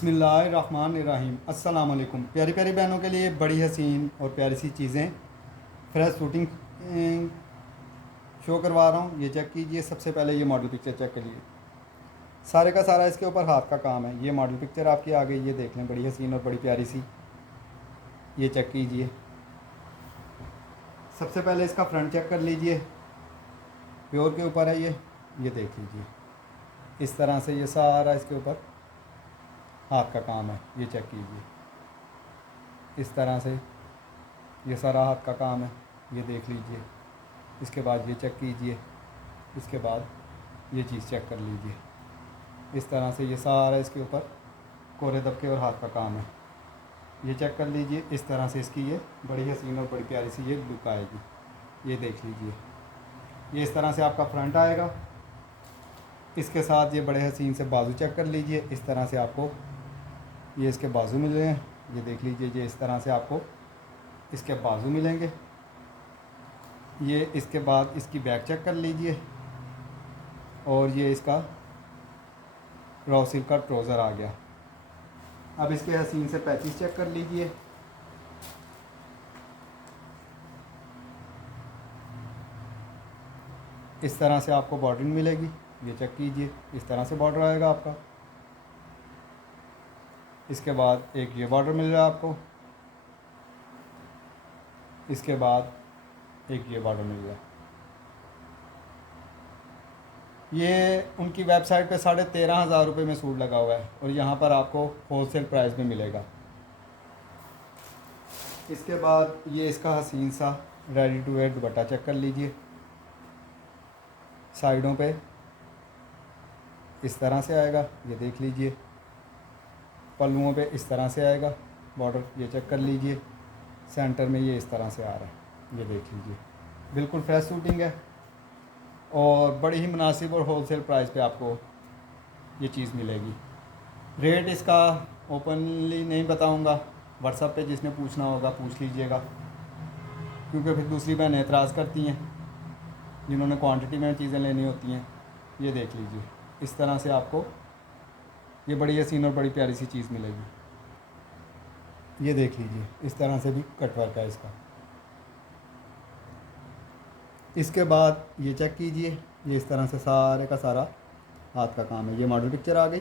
बिस्मिल्लाहिर्रहमानिर्रहीम। अस्सलाम वालेकुम। प्यारी प्यारी बहनों के लिए बड़ी हसीन और प्यारी सी चीज़ें फ्रेश शूटिंग शो करवा रहा हूँ। ये चेक कीजिए। सबसे पहले ये मॉडल पिक्चर चेक करिए। सारे का सारा इसके ऊपर हाथ का काम है। ये मॉडल पिक्चर आपकी आ गई। ये देख लें, बड़ी हसीन और बड़ी प्यारी सी। ये चेक कीजिए। सबसे पहले इसका फ्रंट चेक कर लीजिए। प्योर के ऊपर है ये देख लीजिए। इस तरह से ये सारा इसके ऊपर हाथ का काम है। ये चेक कीजिए। इस तरह से ये सारा हाथ का काम है। ये देख लीजिए। इसके बाद ये चेक कीजिए। इसके बाद ये चीज़ चेक कर लीजिए। इस तरह से ये सारा इसके ऊपर कोरे दबके और हाथ का काम है। ये चेक कर लीजिए। इस तरह से इसकी ये बड़ी हसीन और बड़ी प्यारी सी ये लुक आएगी। ये देख लीजिए। ये इस तरह से आपका फ्रंट आएगा। इसके साथ ये बड़े हसीन से बाजू चेक कर लीजिए। इस तरह से आपको ये इसके बाजू मिल रहे हैं। ये देख लीजिए। ये इस तरह से आपको इसके बाजू मिलेंगे। ये इसके बाद इसकी बैक चेक कर लीजिए। और ये इसका रॉ सिल्क का ट्राउज़र आ गया। अब इसके हसीन से पैचेस चेक कर लीजिए। इस तरह से आपको बॉर्डरिंग मिलेगी। ये चेक कीजिए। इस तरह से बॉर्डर आएगा आपका। इसके बाद एक ये बॉर्डर मिल रहा है आपको। इसके बाद एक ये बॉर्डर मिल रहा है। ये उनकी वेबसाइट पे 13,500 रुपये में सूट लगा हुआ है और यहाँ पर आपको होलसेल प्राइस में मिलेगा। इसके बाद ये इसका हसीन सा ready to wear dupatta check कर लीजिए। साइडों पे इस तरह से आएगा। ये देख लीजिए। पल्लुओं पे इस तरह से आएगा बॉर्डर। ये चेक कर लीजिए। सेंटर में ये इस तरह से आ रहा है। ये देख लीजिए। बिल्कुल फ्रेश शूटिंग है और बड़ी ही मुनासिब और होलसेल प्राइस पे आपको ये चीज़ मिलेगी। रेट इसका ओपनली नहीं बताऊंगा। व्हाट्सएप पे जिसने पूछना होगा पूछ लीजिएगा, क्योंकि फिर दूसरी बहनें एतराज़ करती हैं जिन्होंने क्वांटिटी में चीज़ें लेनी होती हैं। ये देख लीजिए। इस तरह से आपको ये बड़ी हसीन और बड़ी प्यारी सी चीज़ मिलेगी। ये देख लीजिए। इस तरह से भी कटवर्क है इसका। इसके बाद ये चेक कीजिए। ये इस तरह से सारे का सारा हाथ का काम है। ये मॉडल पिक्चर आ गई।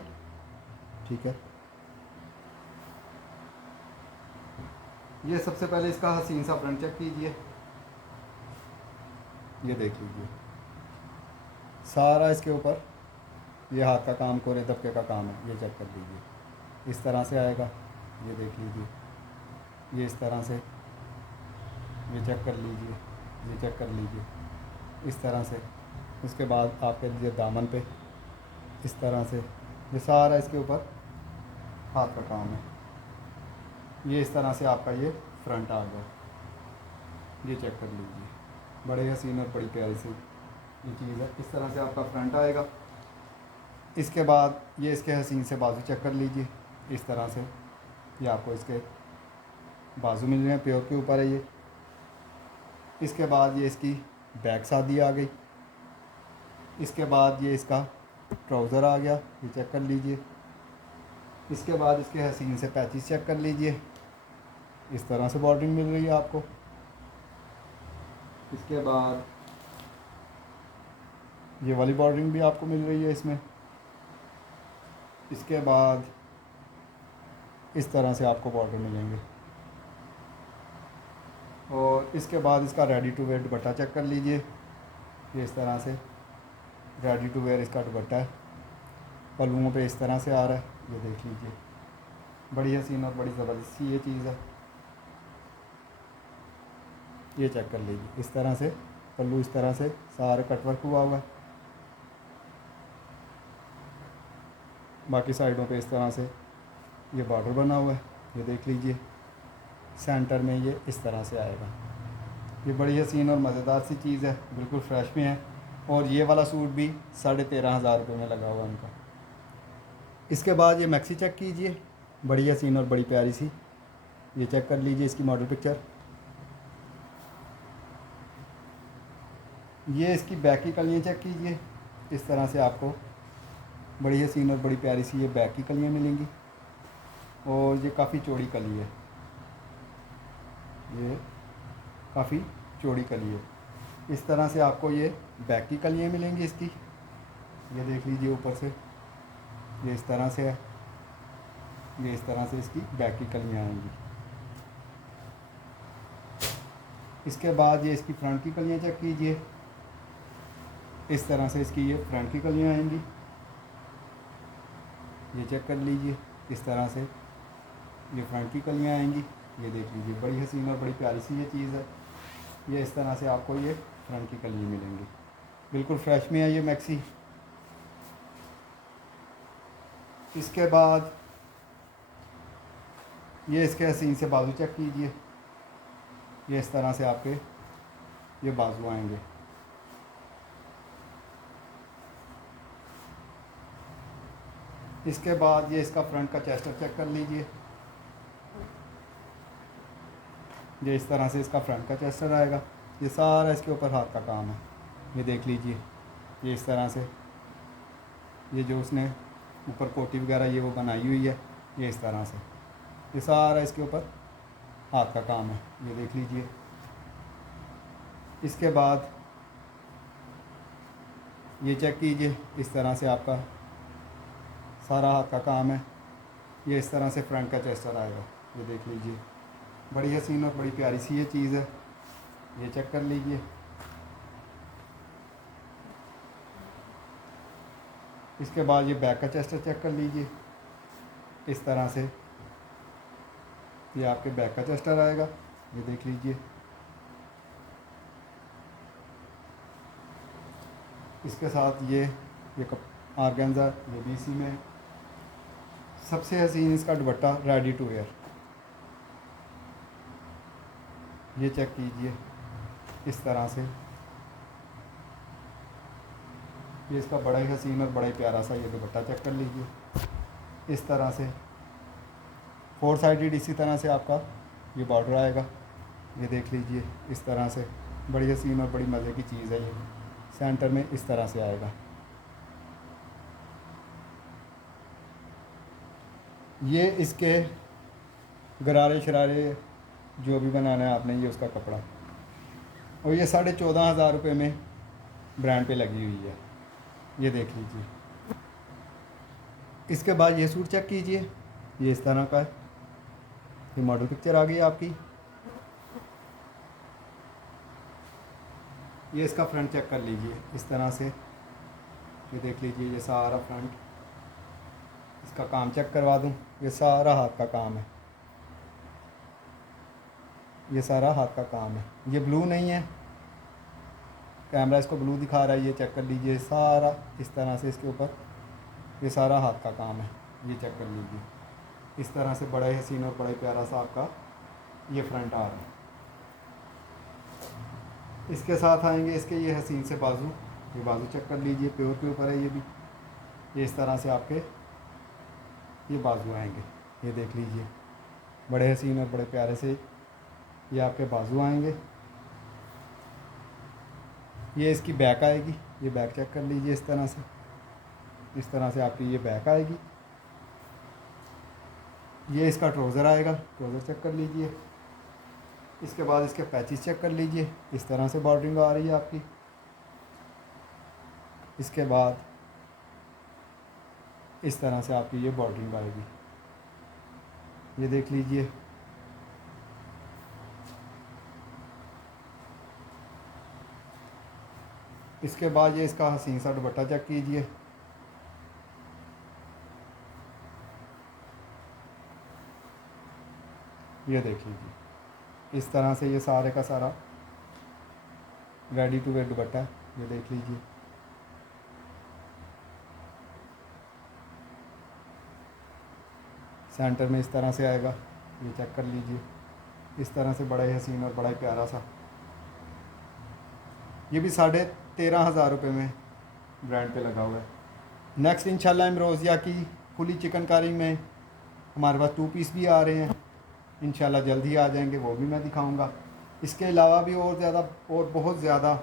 ठीक है। ये सबसे पहले इसका हसीन सा फ्रंट चेक कीजिए। ये देख लीजिए। सारा इसके ऊपर ये हाथ का काम कोरे दबके का काम है। ये चेक कर लीजिए। इस तरह से आएगा। ये देख लीजिए। ये इस तरह से ये चेक कर लीजिए। ये चेक कर लीजिए। इस तरह से। उसके बाद आपके लिए दामन पे इस तरह से ये सारा इसके ऊपर हाथ का काम है। ये इस तरह से आपका ये फ्रंट आ गया। ये चेक कर लीजिए। बड़े हसीन और बड़ी प्यारी सी ये चीज़ है। इस तरह से आपका फ्रंट आएगा। इसके बाद ये इसके हसीन से बाजू चेक कर लीजिए। इस तरह से ये आपको इसके बाजू मिल रहे हैं। प्योर के ऊपर है ये। इसके बाद ये इसकी बैक शादी आ गई। इसके बाद ये इसका ट्राउज़र आ गया। ये चेक कर लीजिए। इसके बाद इसके हसीन से पैचेस चेक कर लीजिए। इस तरह से बॉर्डरिंग मिल रही है आपको। इसके बाद ये वाली बॉर्डरिंग भी आपको मिल रही है इसमें। इसके बाद इस तरह से आपको बॉर्डर मिलेंगे। और इसके बाद इसका ready to wear dupatta check कर लीजिए। ये इस तरह से रेडी टू वेयर इसका दुपट्टा है। पल्लुओं पे इस तरह से आ रहा है। ये देख लीजिए। बड़ी हसीन और बड़ी ज़बरदस्त सी ये चीज़ है। ये चेक कर लीजिए। इस तरह से पल्लू इस तरह से सारे कटवर्क हुआ हुआ है। बाकी साइडों पे इस तरह से ये बॉर्डर बना हुआ है। ये देख लीजिए। सेंटर में ये इस तरह से आएगा। ये बड़ी हसीन और मज़ेदार सी चीज़ है। बिल्कुल फ्रेश में है। और ये वाला सूट भी 13,500 रुपये में लगा हुआ उनका। इसके बाद ये मैक्सी चेक कीजिए। बड़ी हसीन और बड़ी प्यारी सी। ये चेक कर लीजिए इसकी मॉडल पिक्चर। ये इसकी बैक की कलियाँ चेक कीजिए। इस तरह से आपको बड़ी हसीन और बड़ी प्यारी सी ये बैक की कलियाँ मिलेंगी। और ये काफ़ी चौड़ी कली है, ये काफ़ी चौड़ी कली है। इस तरह से आपको ये बैक की कलियाँ मिलेंगी इसकी, ये देख लीजिए ऊपर से ये इस तरह से है, ये इस तरह से इसकी बैक की कलियाँ आएंगी। इसके बाद ये इसकी फ्रंट की कलियाँ चेक कीजिए, इस तरह से इसकी ये फ्रंट की कलियाँ आएंगी, ये चेक कर लीजिए। इस तरह से ये फ्रंट की कलियाँ आएंगी, ये देख लीजिए बड़ी हसीन और बड़ी प्यारी सी ये चीज़ है। ये इस तरह से आपको ये फ्रंट की कलियाँ मिलेंगी, बिल्कुल फ्रेश में है ये मैक्सी। इसके बाद ये इसके हसीन से बाजू चेक कीजिए, ये इस तरह से आपके ये बाजू आएंगे। इसके बाद ये इसका फ्रंट का चेस्टर चेक कर लीजिए, ये इस तरह से इसका फ्रंट का चेस्टर आएगा। ये सारा इसके ऊपर हाथ का काम है, ये देख लीजिए। ये इस तरह से ये जो उसने ऊपर कोटी वगैरह ये वो बनाई हुई है, ये इस तरह से ये सारा इसके ऊपर हाथ का काम है, ये देख लीजिए। इसके बाद ये चेक कीजिए, इस तरह से आपका सारा हाथ का काम है। ये इस तरह से फ्रंट का चेस्टर आएगा, ये देख लीजिए। बड़ी हसीन और बड़ी प्यारी सी ये चीज़ है, ये चेक कर लीजिए। इसके बाद ये बैक का चेस्टर चेक कर लीजिए, इस तरह से ये आपके बैक का चेस्टर आएगा, ये देख लीजिए। इसके साथ ये आर्गेन्जा ये भी इसी में। सबसे हसीन इसका दुपट्टा रेडी टू वेयर, ये चेक कीजिए इस तरह से। ये इसका बड़ा ही हसीन और बड़ा ही प्यारा सा ये दुपट्टा चेक कर लीजिए, इस तरह से 4 साइडेड इसी तरह से आपका ये बॉर्डर आएगा, ये देख लीजिए। इस तरह से बड़ी हसीन और बड़ी मज़े की चीज़ है ये, सेंटर में इस तरह से आएगा। ये इसके गरारे शरारे जो भी बनाना है आपने, ये उसका कपड़ा, और ये 14,500 रुपये में ब्रांड पे लगी हुई है, ये देख लीजिए। इसके बाद ये सूट चेक कीजिए, ये इस तरह का है, ये मॉडल पिक्चर आ गई आपकी। ये इसका फ्रंट चेक कर लीजिए, इस तरह से ये देख लीजिए। ये सारा फ्रंट इसका काम चेक करवा दूं, ये सारा हाथ का काम है, ये सारा हाथ का काम है। ये ब्लू नहीं है, कैमरा इसको ब्लू दिखा रहा है, ये चेक कर लीजिए। सारा इस तरह से इसके ऊपर ये सारा हाथ का काम है, ये चेक कर लीजिए। इस तरह से बड़ा ही हसीन और बड़ा ही प्यारा सा आपका ये फ्रंट आ रहा है। इसके साथ आएंगे इसके ये हसीन से बाजू, ये बाजू चेक कर लीजिए, प्योर के ऊपर है ये भी। ये इस तरह से आपके ये बाजू आएंगे, ये देख लीजिए। बड़े हसीन और बड़े प्यारे से ये आपके बाजू आएंगे। ये इसकी बैक आएगी, ये बैक चेक कर लीजिए इस तरह से। इस तरह से आपकी ये बैक आएगी। ये इसका ट्राउज़र आएगा, ट्राउज़र चेक कर लीजिए। इसके बाद इसके पैचेस चेक कर लीजिए, इस तरह से बॉर्डरिंग आ रही है आपकी। इसके बाद इस तरह से आपकी ये बॉर्डरिंग आएगी, ये देख लीजिए। इसके बाद ये इसका हसीन सा दुपट्टा चेक कीजिए, ये देख लीजिए। इस तरह से ये सारे का सारा रेडी टू वेयर दुपट्टा है, ये देख लीजिए। सेंटर में इस तरह से आएगा, ये चेक कर लीजिए। इस तरह से बड़ा ही हसीन और बड़ा ही प्यारा सा, ये भी 13,500 रुपये में ब्रांड पे लगा हुआ है। नेक्स्ट इंशाल्लाह इमरोज़िया की खुली चिकनकारी में हमारे पास 2 पीस भी आ रहे हैं, इंशाल्लाह जल्द ही आ जाएंगे, वो भी मैं दिखाऊंगा। इसके अलावा भी और ज़्यादा और बहुत ज़्यादा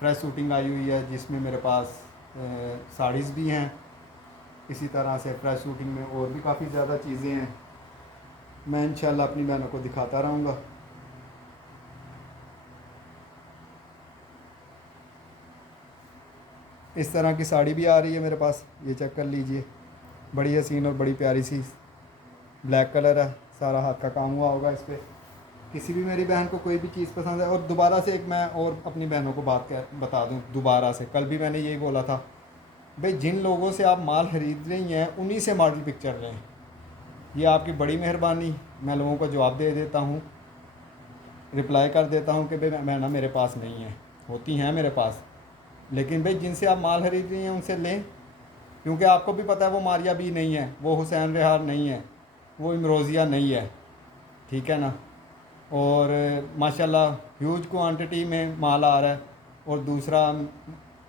फ्रेश शूटिंग आई हुई है, जिसमें मेरे पास साड़ीज़ भी हैं इसी तरह से फ्रेश शूटिंग में और भी काफ़ी ज़्यादा चीज़ें हैं, मैं इंशाल्लाह अपनी बहनों को दिखाता रहूँगा। इस तरह की साड़ी भी आ रही है मेरे पास, ये चेक कर लीजिए, बड़ी हसीन और बड़ी प्यारी सी, ब्लैक कलर है, सारा हाथ का काम हुआ होगा इस पर। किसी भी मेरी बहन को कोई भी चीज़ पसंद है। और दोबारा से एक मैं और अपनी बहनों को बता दूं, दोबारा से कल भी मैंने यही बोला था, भाई जिन लोगों से आप माल ख़रीद रही हैं उन्हीं से मॉडल पिक्चर लें। ये आपकी बड़ी मेहरबानी। मैं लोगों को जवाब दे देता हूँ, रिप्लाई कर देता हूँ कि भाई बहना मेरे पास नहीं है, होती हैं मेरे पास, लेकिन भाई जिनसे आप माल ख़रीद रही हैं उनसे लें, क्योंकि आपको भी पता है वो मारिया भी नहीं है, वो हुसैन रेहार नहीं है, वो इमरोज़िया नहीं है, ठीक है ना। और माशाल्लाह ह्यूज क्वांटिटी में माल आ रहा है। और दूसरा,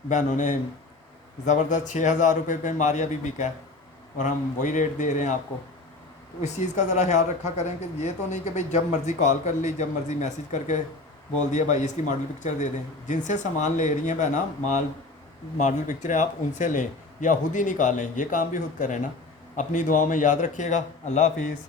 बहनों ने ज़बरदस्त 6,000 रुपये पे मारिया भी बिका है और हम वही रेट दे रहे हैं आपको। तो इस चीज़ का ज़रा ख्याल रखा करें कि ये तो नहीं कि भाई जब मर्ज़ी कॉल कर ली, जब मर्ज़ी मैसेज करके बोल दिया भाई इसकी मॉडल पिक्चर दे दें। जिनसे सामान ले रही हैं बहना, मॉडल पिक्चर आप उनसे लें या खुद ही निकालें, ये काम भी खुद करें ना। अपनी दुआओं में याद रखिएगा। अल्लाह हाफिज़।